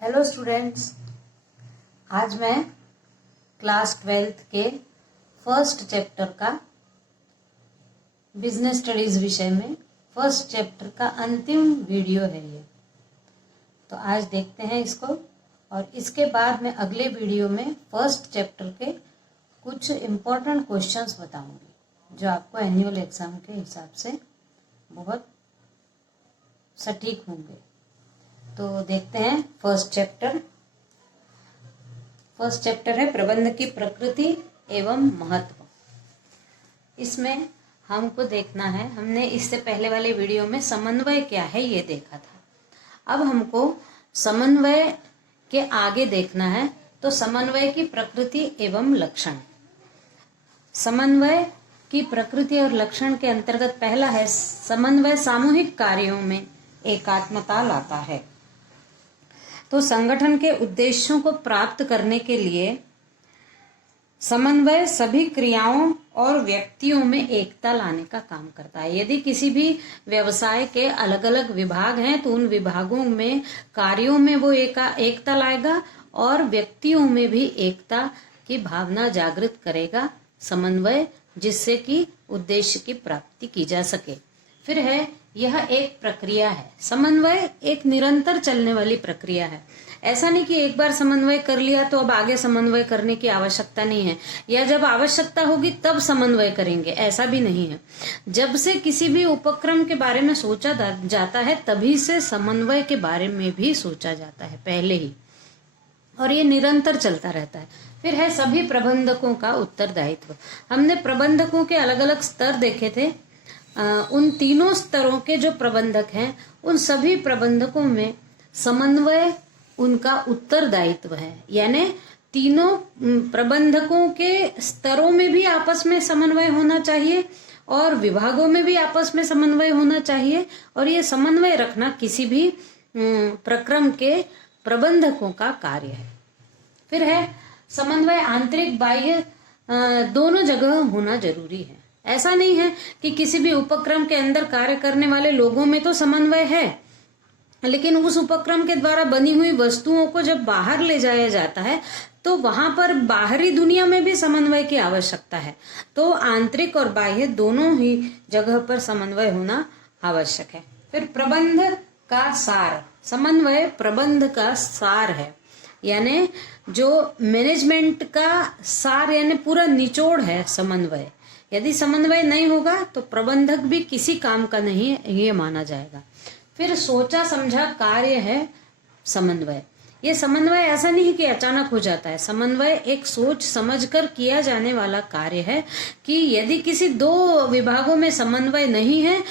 Hello students, आज मैं class 12th के फर्स्ट चैप्टर का बिजनेस स्टडीज विषय में फर्स्ट चैप्टर का अंतिम वीडियो है ये। तो आज देखते हैं इसको, और इसके बाद मैं अगले वीडियो में फर्स्ट चैप्टर के कुछ इम्पोर्टेंट क्वेश्चंस बताऊंगी जो आपको एनुअल एग्जाम के हिसाब से बहुत सटीक होंगे। तो देखते हैं फर्स्ट चैप्टर है प्रबंध की प्रकृति एवं महत्व। इसमें हमको देखना है, हमने इससे पहले वाले वीडियो में समन्वय क्या है ये देखा था। अब हमको समन्वय के आगे देखना है। तो समन्वय की प्रकृति एवं लक्षण। समन्वय की प्रकृति और लक्षण के अंतर्गत पहला है समन्वय सामूहिक कार्यों में एकात्मता लाता है। तो संगठन के उद्देश्यों को प्राप्त करने के लिए समन्वय सभी क्रियाओं और व्यक्तियों में एकता लाने का काम करता है। यदि किसी भी व्यवसाय के अलग अलग विभाग हैं तो उन विभागों में कार्यों में वो एकता लाएगा और व्यक्तियों में भी एकता की भावना जागृत करेगा समन्वय, जिससे कि उद्देश्य की प्राप्ति की जा सके। फिर है यह एक प्रक्रिया है। समन्वय एक निरंतर चलने वाली प्रक्रिया है। ऐसा नहीं कि एक बार समन्वय कर लिया तो अब आगे समन्वय करने की आवश्यकता नहीं है, या जब आवश्यकता होगी तब समन्वय करेंगे, ऐसा भी नहीं है। जब से किसी भी उपक्रम के बारे में सोचा जाता है तभी से समन्वय के बारे में भी सोचा जाता है पहले ही, और ये निरंतर चलता रहता है। फिर है सभी प्रबंधकों का उत्तरदायित्व। हमने प्रबंधकों के अलग अलग स्तर देखे थे। उन तीनों स्तरों के जो प्रबंधक हैं उन सभी प्रबंधकों में समन्वय उनका उत्तरदायित्व है। यानी तीनों प्रबंधकों के स्तरों में भी आपस में समन्वय होना चाहिए और विभागों में भी आपस में समन्वय होना चाहिए, और ये समन्वय रखना किसी भी प्रक्रम के प्रबंधकों का कार्य है। फिर है समन्वय आंतरिक बाह्य दोनों जगह होना जरूरी है। ऐसा नहीं है कि किसी भी उपक्रम के अंदर कार्य करने वाले लोगों में तो समन्वय है, लेकिन उस उपक्रम के द्वारा बनी हुई वस्तुओं को जब बाहर ले जाया जाता है तो वहां पर बाहरी दुनिया में भी समन्वय की आवश्यकता है। तो आंतरिक और बाह्य दोनों ही जगह पर समन्वय होना आवश्यक है। फिर प्रबंध का सार। समन्वय प्रबंध का सार है, यानी जो मैनेजमेंट का सार यानी पूरा निचोड़ है समन्वय। यदि समन्वय नहीं होगा तो प्रबंधक भी किसी काम का नहीं है, ये माना जाएगा। फिर सोचा समझा कार्य है समन्वय। ये समन्वय ऐसा नहीं कि अचानक हो जाता है। समन्वय एक सोच समझकर किया जाने वाला कार्य है कि यदि किसी दो विभागों में समन्वय नहीं है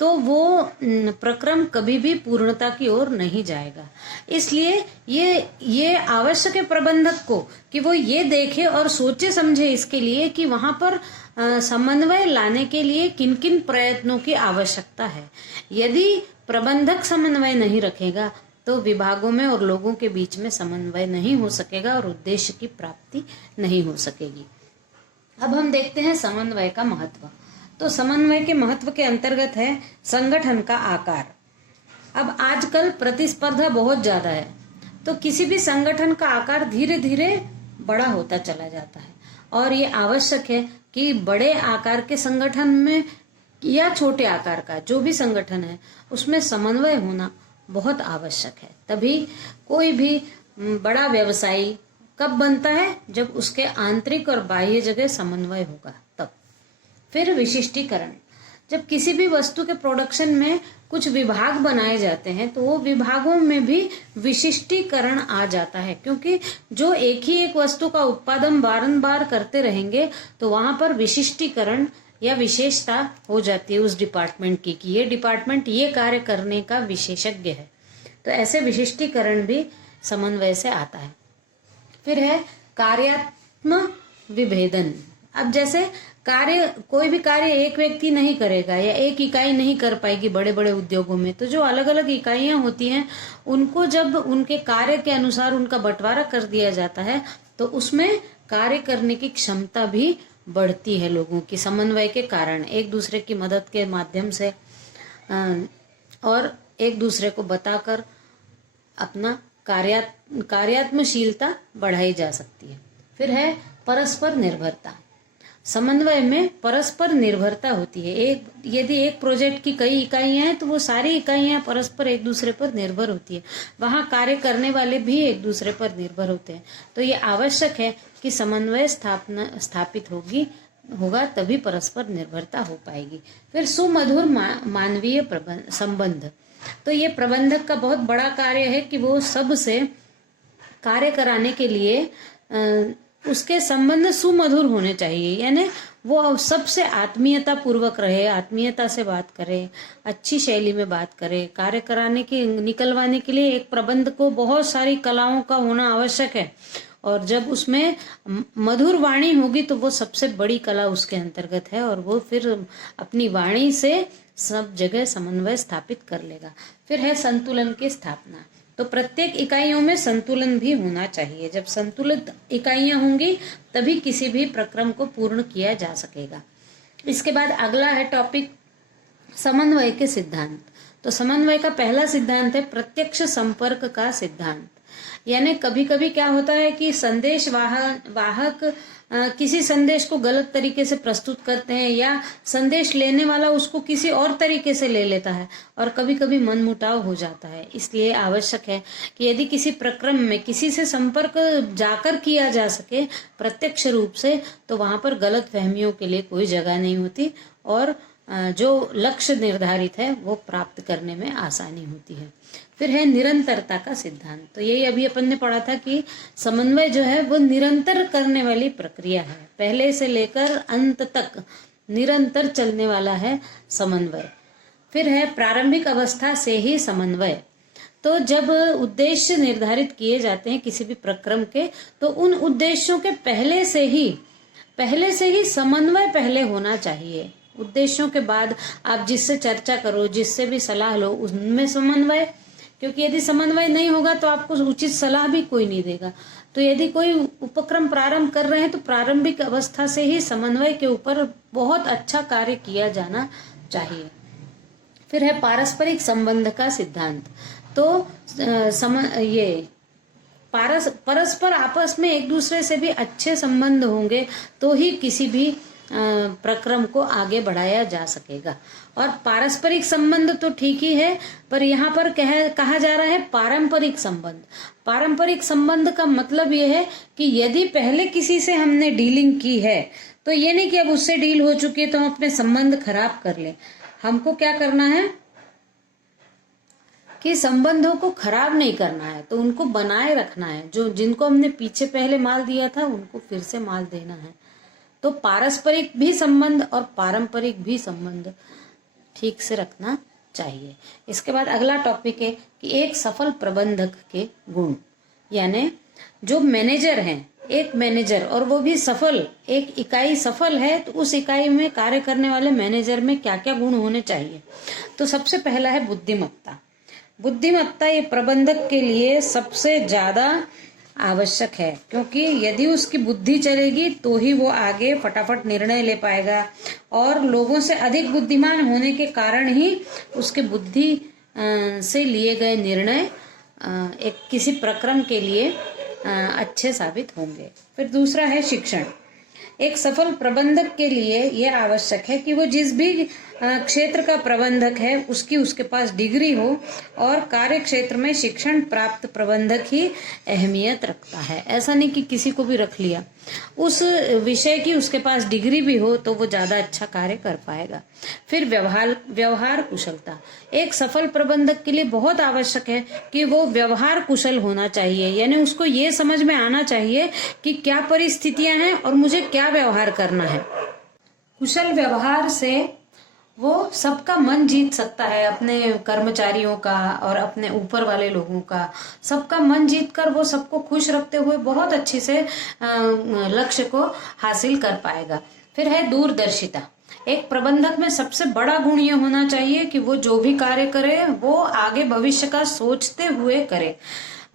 तो वो प्रक्रम कभी भी पूर्णता की ओर नहीं जाएगा। इसलिए ये आवश्यक है प्रबंधक को कि वो ये देखे और सोचे समझे इसके लिए कि वहां पर समन्वय लाने के लिए किन किन प्रयत्नों की आवश्यकता है। यदि प्रबंधक समन्वय नहीं रखेगा तो विभागों में और लोगों के बीच में समन्वय नहीं हो सकेगा और उद्देश्य की प्राप्ति नहीं हो सकेगी। अब हम देखते हैं समन्वय का महत्व। तो समन्वय के महत्व के अंतर्गत है संगठन का आकार। अब आजकल प्रतिस्पर्धा बहुत ज्यादा है, तो किसी भी संगठन का आकार धीरे धीरे बड़ा होता चला जाता है, और ये आवश्यक है कि बड़े आकार के संगठन में या छोटे आकार का जो भी संगठन है उसमें समन्वय होना बहुत आवश्यक है। तभी कोई भी बड़ा व्यवसायी कब बनता है, जब उसके आंतरिक और बाह्य जगह समन्वय होगा तब। फिर विशिष्टीकरण। जब किसी भी वस्तु के प्रोडक्शन में कुछ विभाग बनाए जाते हैं तो वो विभागों में भी विशिष्टीकरण आ जाता है, क्योंकि जो एक ही एक वस्तु का उत्पादन बारंबार करते रहेंगे तो वहां पर विशिष्टीकरण या विशेषता हो जाती है उस डिपार्टमेंट की कि ये डिपार्टमेंट ये कार्य करने का विशेषज्ञ है। तो ऐसे विशिष्टीकरण भी समन्वय से आता है। फिर है कार्यात्मक विभेदन। अब जैसे कोई भी कार्य एक व्यक्ति नहीं करेगा या एक इकाई नहीं कर पाएगी बड़े बड़े उद्योगों में, तो जो अलग अलग इकाइयां होती हैं उनको जब उनके कार्य के अनुसार उनका बंटवारा कर दिया जाता है तो उसमें कार्य करने की क्षमता भी बढ़ती है लोगों की, समन्वय के कारण, एक दूसरे की मदद के माध्यम से और एक दूसरे को बताकर अपना कार्यात्मशीलता बढ़ाई जा सकती है। फिर है परस्पर निर्भरता। समन्वय में परस्पर निर्भरता होती है। यदि एक प्रोजेक्ट की कई इकाइयां हैं तो वो सारी इकाइयां परस्पर एक दूसरे पर निर्भर होती है। वहां कार्य करने वाले भी एक दूसरे पर निर्भर होते हैं। तो ये आवश्यक है कि समन्वय स्थापित होगा तभी परस्पर निर्भरता हो पाएगी। फिर सुमधुर मानवीय संबंध। तो ये प्रबंधक का बहुत बड़ा कार्य है कि वो सबसे कार्य कराने के लिए उसके संबंध सुमधुर होने चाहिए, यानी वो सबसे आत्मीयता पूर्वक रहे, आत्मीयता से बात करे, अच्छी शैली में बात करे। कार्य कराने के निकलवाने के लिए एक प्रबंध को बहुत सारी कलाओं का होना आवश्यक है, और जब उसमें मधुर वाणी होगी तो वो सबसे बड़ी कला उसके अंतर्गत है, और वो फिर अपनी वाणी से सब जगह समन्वय स्थापित कर लेगा। फिर है संतुलन की स्थापना। तो प्रत्येक इकाइयों में संतुलन भी होना चाहिए। जब संतुलित इकाइयां होंगी तभी किसी भी प्रक्रम को पूर्ण किया जा सकेगा। इसके बाद अगला है टॉपिक समन्वय के सिद्धांत। तो समन्वय का पहला सिद्धांत है प्रत्यक्ष संपर्क का सिद्धांत। यानी कभी कभी क्या होता है कि संदेश वाहक किसी संदेश को गलत तरीके से प्रस्तुत करते हैं, या संदेश लेने वाला उसको किसी और तरीके से ले लेता है, और कभी कभी मनमुटाव हो जाता है। इसलिए आवश्यक है कि यदि किसी प्रक्रम में किसी से संपर्क जाकर किया जा सके प्रत्यक्ष रूप से, तो वहां पर गलत फहमियों के लिए कोई जगह नहीं होती, और जो लक्ष्य निर्धारित है वो प्राप्त करने में आसानी होती है। फिर है निरंतरता का सिद्धांत। तो यही अभी अपन ने पढ़ा था कि समन्वय जो है वो निरंतर करने वाली प्रक्रिया है, पहले से लेकर अंत तक निरंतर चलने वाला है समन्वय। फिर है प्रारंभिक अवस्था से ही समन्वय। तो जब उद्देश्य निर्धारित किए जाते हैं किसी भी प्रक्रम के, तो उन उद्देश्यों के पहले से ही समन्वय पहले होना चाहिए। उद्देश्यों के बाद आप जिससे चर्चा करो, जिससे भी सलाह लो, उनमें समन्वय, क्योंकि यदि समन्वय नहीं होगा तो आपको उचित सलाह भी कोई नहीं देगा। तो यदि कोई उपक्रम प्रारंभ कर रहे हैं तो प्रारंभिक अवस्था से ही समन्वय के ऊपर बहुत अच्छा कार्य किया जाना चाहिए। फिर है पारस्परिक संबंध का सिद्धांत। तो परस्पर आपस में एक दूसरे से भी अच्छे संबंध होंगे तो ही किसी भी प्रक्रम को आगे बढ़ाया जा सकेगा। और पारस्परिक संबंध तो ठीक ही है, पर यहाँ पर कहा जा रहा है पारंपरिक संबंध। पारंपरिक संबंध का मतलब ये है कि यदि पहले किसी से हमने डीलिंग की है तो ये नहीं कि अब उससे डील हो चुकी है तो हम अपने संबंध खराब कर लें। हमको क्या करना है कि संबंधों को खराब नहीं करना है, तो उनको बनाए रखना है। जो जिनको हमने पीछे पहले माल दिया था उनको फिर से माल देना है। तो पारस्परिक भी संबंध और पारंपरिक भी संबंध ठीक से रखना चाहिए। इसके बाद अगला टॉपिक है कि एक सफल प्रबंधक के गुण, यानी जो मैनेजर हैं, एक मैनेजर और वो भी सफल, एक इकाई सफल है तो उस इकाई में कार्य करने वाले मैनेजर में क्या क्या गुण होने चाहिए। तो सबसे पहला है बुद्धिमत्ता। बुद्धिमत्ता ये प्रबंधक के लिए सबसे ज्यादा आवश्यक है, क्योंकि यदि उसकी बुद्धि चलेगी तो ही वो आगे फटाफट निर्णय ले पाएगा, और लोगों से अधिक बुद्धिमान होने के कारण ही उसके बुद्धि से लिए गए निर्णय एक किसी प्रक्रम के लिए अच्छे साबित होंगे। फिर दूसरा है शिक्षण। एक सफल प्रबंधक के लिए यह आवश्यक है कि वो जिस भी क्षेत्र का प्रबंधक है उसके पास डिग्री हो, और कार्य क्षेत्र में शिक्षण प्राप्त प्रबंधक ही अहमियत रखता है। ऐसा नहीं कि किसी को भी रख लिया, उस विषय की उसके पास डिग्री भी हो तो वो ज्यादा अच्छा कार्य कर पाएगा। फिर व्यवहार कुशलता। एक सफल प्रबंधक के लिए बहुत आवश्यक है कि वो व्यवहार कुशल होना चाहिए, यानी उसको ये समझ में आना चाहिए कि क्या परिस्थितियां हैं और मुझे क्या व्यवहार करना है। कुशल व्यवहार से वो सबका मन जीत सकता है, अपने कर्मचारियों का और अपने ऊपर वाले लोगों का, सबका मन जीत कर वो सबको खुश रखते हुए बहुत अच्छे से लक्ष्य को हासिल कर पाएगा। फिर है दूरदर्शिता। एक प्रबंधक में सबसे बड़ा गुण ये होना चाहिए कि वो जो भी कार्य करे वो आगे भविष्य का सोचते हुए करे।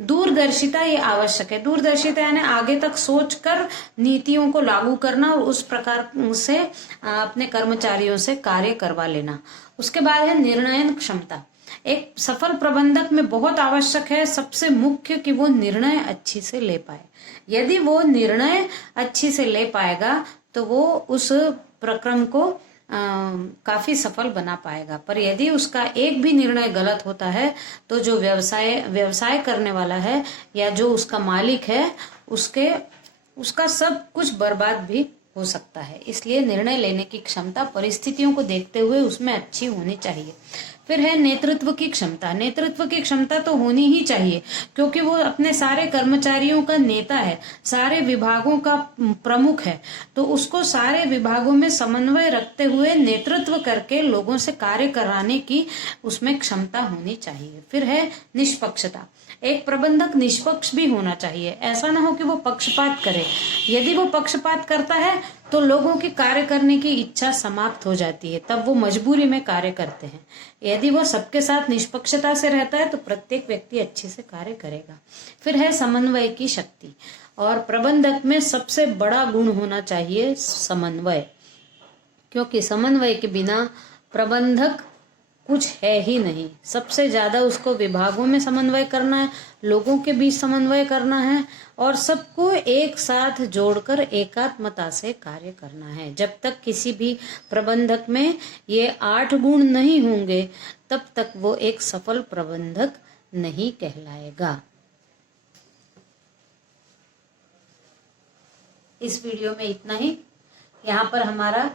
दूरदर्शिता ये आवश्यक है। दूरदर्शिता यानी आगे तक सोचकर नीतियों को लागू करना और उस प्रकार से अपने कर्मचारियों से कार्य करवा लेना। उसके बाद है निर्णयन क्षमता। एक सफल प्रबंधक में बहुत आवश्यक है, सबसे मुख्य, कि वो निर्णय अच्छी से ले पाए। यदि वो निर्णय अच्छी से ले पाएगा तो वो उस प्रक्रम को काफी सफल बना पाएगा। पर यदि उसका एक भी निर्णय गलत होता है तो जो व्यवसाय करने वाला है या जो उसका मालिक है उसका सब कुछ बर्बाद भी हो सकता है। इसलिए निर्णय लेने की क्षमता परिस्थितियों को देखते हुए उसमें अच्छी होनी चाहिए। फिर है नेतृत्व की क्षमता। नेतृत्व की क्षमता तो होनी ही चाहिए, क्योंकि वो अपने सारे कर्मचारियों का नेता है, सारे विभागों का प्रमुख है, तो उसको सारे विभागों में समन्वय रखते हुए नेतृत्व करके लोगों से कार्य कराने की उसमें क्षमता होनी चाहिए। फिर है निष्पक्षता। एक प्रबंधक निष्पक्ष भी होना चाहिए। ऐसा ना हो कि वो पक्षपात करे। यदि वो पक्षपात करता है तो लोगों की कार्य करने की इच्छा समाप्त हो जाती है, तब वो मजबूरी में कार्य करते हैं। यदि वो सबके साथ निष्पक्षता से रहता है तो प्रत्येक व्यक्ति अच्छे से कार्य करेगा। फिर है समन्वय की शक्ति। और प्रबंधक में सबसे बड़ा गुण होना चाहिए समन्वय, क्योंकि समन्वय के बिना प्रबंधक कुछ है ही नहीं। सबसे ज्यादा उसको विभागों में समन्वय करना है, लोगों के बीच समन्वय करना है और सबको एक साथ जोड़कर एकात्मता से कार्य करना है। जब तक किसी भी प्रबंधक में ये 8 गुण नहीं होंगे तब तक वो एक सफल प्रबंधक नहीं कहलाएगा। इस वीडियो में इतना ही। यहाँ पर हमारा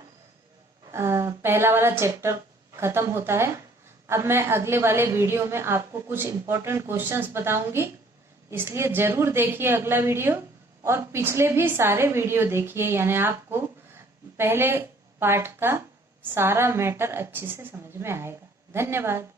पहला वाला चैप्टर खत्म होता है। अब मैं अगले वाले वीडियो में आपको कुछ इम्पोर्टेंट क्वेश्चंस बताऊंगी, इसलिए जरूर देखिए अगला वीडियो और पिछले भी सारे वीडियो देखिए, यानी आपको पहले पार्ट का सारा मैटर अच्छे से समझ में आएगा। धन्यवाद।